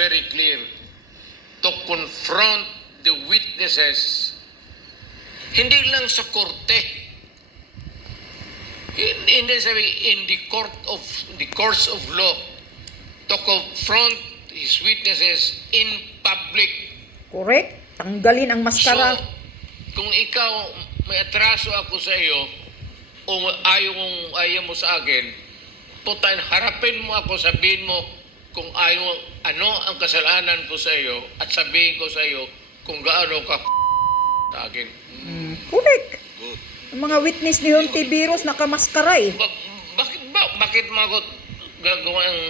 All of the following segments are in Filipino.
very clear to confront the witnesses, hindi lang sa korte, hindi sabi in the courts of law, to confront his witnesses in public. Correct? Tanggalin ang maskara. So, kung ikaw may atraso ako sa iyo o ayaw mo sa akin, putan, harapin mo ako, sabihin mo kung ayaw, ano ang kasalanan ko sa iyo at sabihin ko sa iyo kung gaano ka sa akin. Correct. Good. Ang mga witness ni Hontiveros nakamaskara eh. Bakit mo ako gagawa ang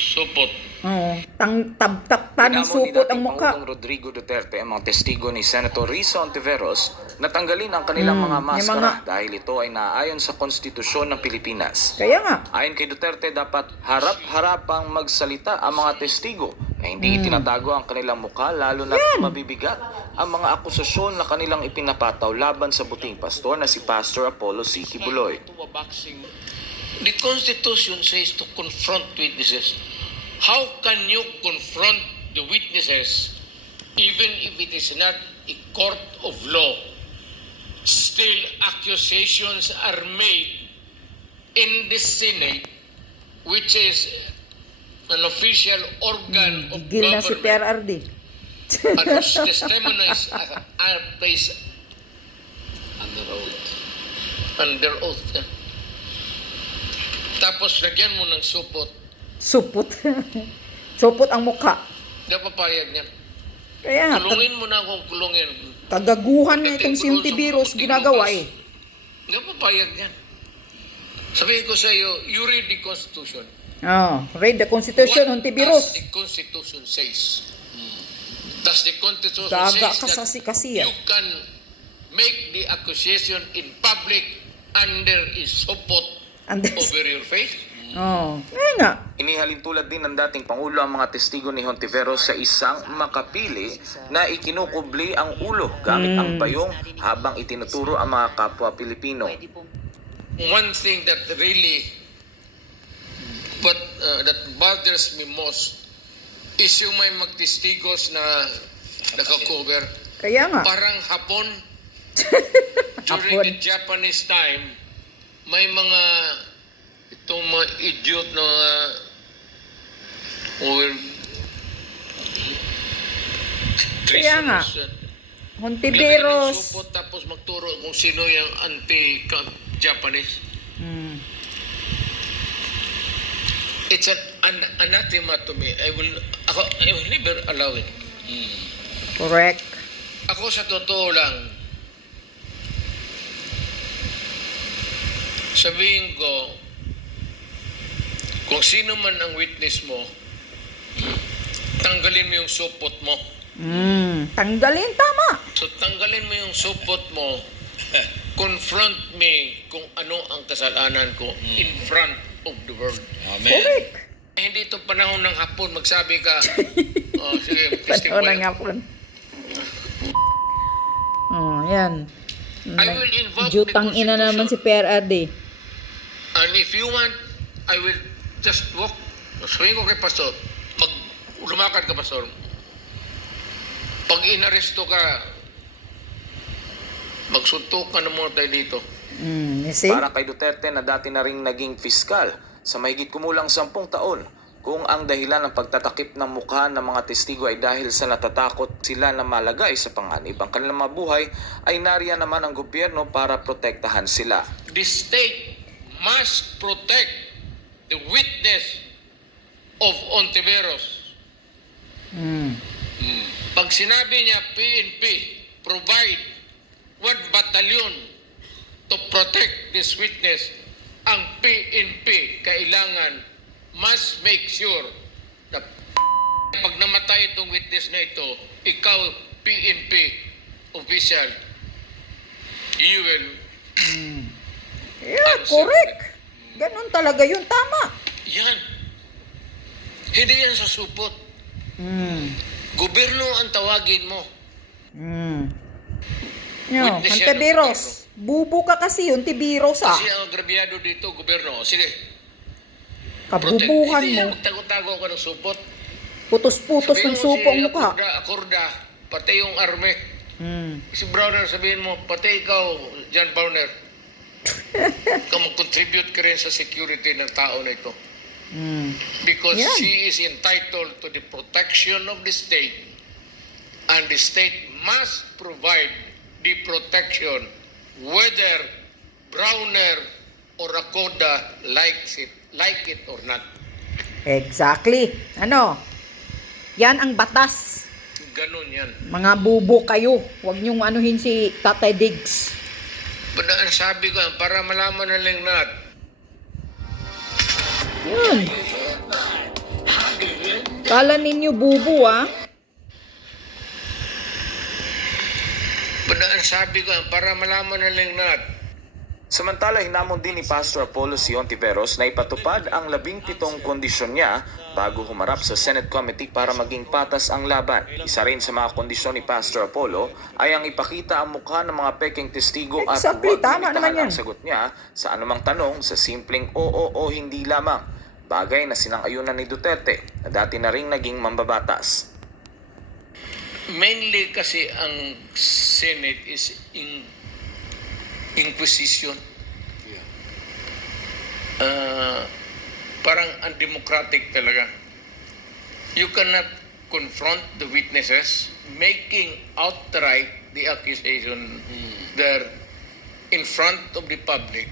supot? Oo. Tanong supot ang mukha. Pangulong Rodrigo Duterte ang mga testigo ni Senator Risa Hontiveros na tanggalin ang kanilang mga maskara dahil ito ay naaayon sa konstitusyon ng Pilipinas. Kaya nga. Ayon kay Duterte, dapat harap-harapang magsalita ang mga testigo na hindi itinatago ang kanilang mukha, lalo na mabibigat ang mga akusasyon na kanilang ipinapataw laban sa buting pastor na si Pastor Apollo C. Kibuloy. The Constitution says to confront witnesses. How can you confront the witnesses even if it is not a court of law? Still, accusations are made in the Senate, which is an official organ of Gigil na si government, PRRD. and whose testimonies are placed under oath. Under oath. Tapos lagyan mo ng supot. Supot. Supot ang mukha. Hindi papayag niya. Kaya nga. Kulungin mo na akong kulungin. Kagaguhan na itong si Hontiveros ginagawa eh. Hindi papayag niya. Sabihin ko sa iyo, you read the Constitution. Oh, read the Constitution, What Hontiveros. does the Constitution says? Does the Constitution Gaga says ka that kasi you can make the accusation in public under a support over your face? Oh, kaya nga. Inihalin tulad din ng dating Pangulo ang mga testigo ni Hontiveros sa isang makapili na ikinukubli ang ulo gamit ang bayong habang itinuturo ang mga kapwa Pilipino. One thing that really that bothers me most is yung may magtestigos na nakakover. Kaya nga. Parang hapon, during Hapon. the Japanese time, may mga itong mga idiot na Kaya nga. Lagyan ng Hontiveros. supot tapos magturo kung sino yung anti-Japanese. It's an anathema to me. I will never allow it. Correct. Ako sa totoo lang, sabihin ko, kung sino man ang witness mo, tanggalin mo yung supot mo. Tanggalin, tama. So tanggalin mo yung supot mo, confront me kung ano ang kasalanan ko in front of the world. Amen. Correct. Hindi ito panahon ng hapon, magsabi ka, oh, sige, Panahon testify. ng hapon. Oh, yan. I will invoke Jutang ina naman si PRRD. And if you want, I will just walk. Sabihin ko kay Pastor, lumakad ka, Pastor. Pag inaresto ka, magsuntok ka na muna tayo dito. You see? Para kay Duterte na dati na ring naging fiskal sa mahigit kumulang 10 taon, kung ang dahilan ng pagtatakip ng mukha ng mga testigo ay dahil sa natatakot sila na malagay sa panganib ang kanilang mga buhay, ay nariyan naman ang gobyerno para protektahan sila. The state must protect the witness of Hontiveros. Pag sinabi niya PNP, provide 1 battalion to protect this witness, ang PNP kailangan must make sure na pag namatay itong witness na ito, ikaw PNP official, you will Yeah, correct. Ganon talaga yun, tama. yan. Hindi yan sa supot. Gobyerno ang tawagin mo. Yo, Witness yan ng Hontiveros. Bubo ka kasi, Hontiveros ah. Kasi ang agrabyado dito, gobyerno. Sige, Kabubuhan Hindi mo. yan, magtago-tago ka ng supot. Putos-putos ng Sabihin mo supo ang si mukha. Acorda, pati yung army. Hmm. Si Browner, sabihin mo, pati ikaw, John Browner, ikaw mag-contribute ka rin sa security ng tao na ito. Hmm. Because Yan. she is entitled to the protection of the state, and the state must provide the protection whether Browner or Acorda like it or not. Exactly. Ano? Yan ang batas. Ganun yan. Mga bubo kayo. Huwag niyong anuhin si Tatay Diggs. Ang sabi ko, para malaman na lang natin, Yun. Kala ninyo bubo, ah. ang sabi ko, para malaman na lang natin, Samantala, hinamon din ni Pastor Apollo Siontiveros na ipatupad ang 17 kondisyon niya bago humarap sa Senate Committee para maging patas ang laban. Isa rin sa mga kondisyon ni Pastor Apollo ay ang ipakita ang mukha ng mga peking testigo at Exactly, huwag tama limitahan naman yan. ang sagot niya sa anumang tanong sa simpleng oo o hindi lamang. Bagay na sinang-ayunan ni Duterte na dati na ring naging mambabatas. mainly kasi ang Senate is inquisition. Parang undemocratic talaga. You cannot confront the witnesses making outright the accusation there in front of the public.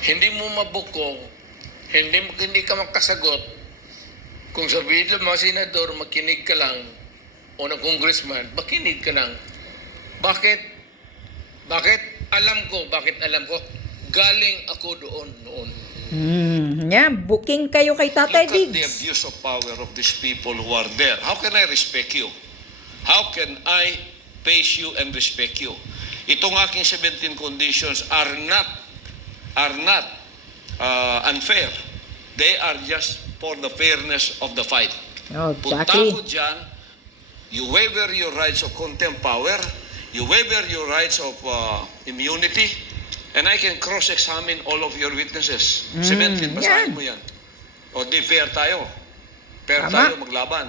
Hindi mo mabuko, hindi ka makasagot. Kung sabihin ng mga senador, makinig ka lang, o ng congressman, makinig ka lang. Bakit? Bakit alam ko? Galing ako doon noon. Yan. Booking kayo kay Tatay Look at the Diggs. abuse of power of these people who are there. How can I respect you? How can I face you and respect you? Itong aking 17 conditions are not unfair. They are just for the fairness of the fight. Oh, Punta exactly. ko dyan, you waiver your rights of contempt power, you waiver your rights of immunity, and I can cross-examine all of your witnesses. 17, basahin yan. mo yan. O di fair tayo. Fair Tama. tayo maglaban.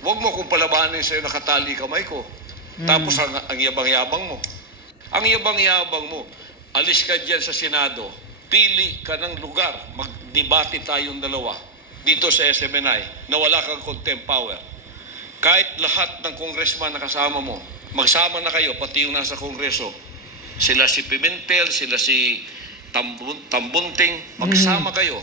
Huwag mo kung palabanin sa'yo nakatali kamay ko. Tapos ang yabang-yabang mo. Ang yabang-yabang mo, alis ka dyan sa Senado, pili ka ng lugar, magdebate tayong dalawa dito sa SMNI na wala kang contempt power. Kahit lahat ng congressman na kasama mo, magsama na kayo, pati yung nasa kongreso. Sila si Pimentel, sila si Tambunting, magsama kayo.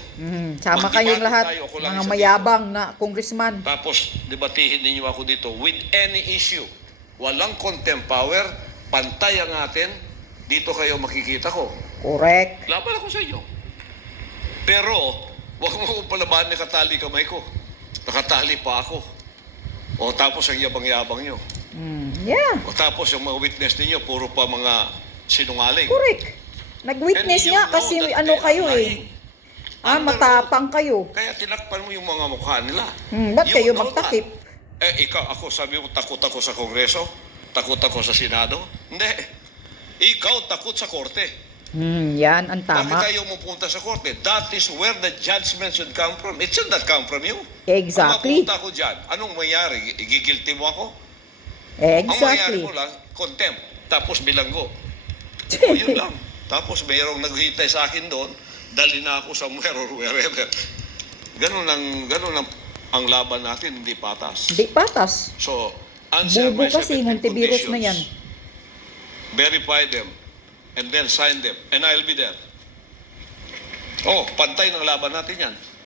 Sama Magdebate kayong lahat. tayo, ako lang Mga isa mayabang na congressman. Tapos, debatihin ninyo ako dito with any issue. Walang contempt power, pantay ang atin, dito kayo makikita ko. Correct. Laban ako sa inyo. Pero, huwag mo kong palabahan na katali kamay ko. Nakatali pa ako. O tapos ang yabang-yabang nyo. Yeah. O tapos yung mga witness ninyo, puro pa mga sinungaling. Correct. Nag-witness And you nga know kasi that ano they are kayo lying. Matapang kayo. Kaya tinakpan mo yung mga mukha nila. Ba't You kayo know magtakip? that. Ikaw, ako, sabi mo, takot ako sa Kongreso? Takot ako sa Senado? Hindi. Ikaw, takot sa Korte. Yan ang Bakit tama. tayo pupunta sa Korte? That is where the judgment should come from. It should not come from you. Exactly. Kung mapunta ako dyan, anong mangyari? Igigilty mo ako? Ang mangyari Exactly. mo lang, contempt. Tapos bilanggo. O yun lang. Tapos mayroong naghihintay sa akin doon, dali na ako somewhere or wherever. Ganun lang ang laban natin, hindi patas. Di patas. So, answer Bubo my kasi, 17 Montevirus na yan. conditions. Verify them and then sign them and I'll be there. Oh, pantay ng laban natin yan.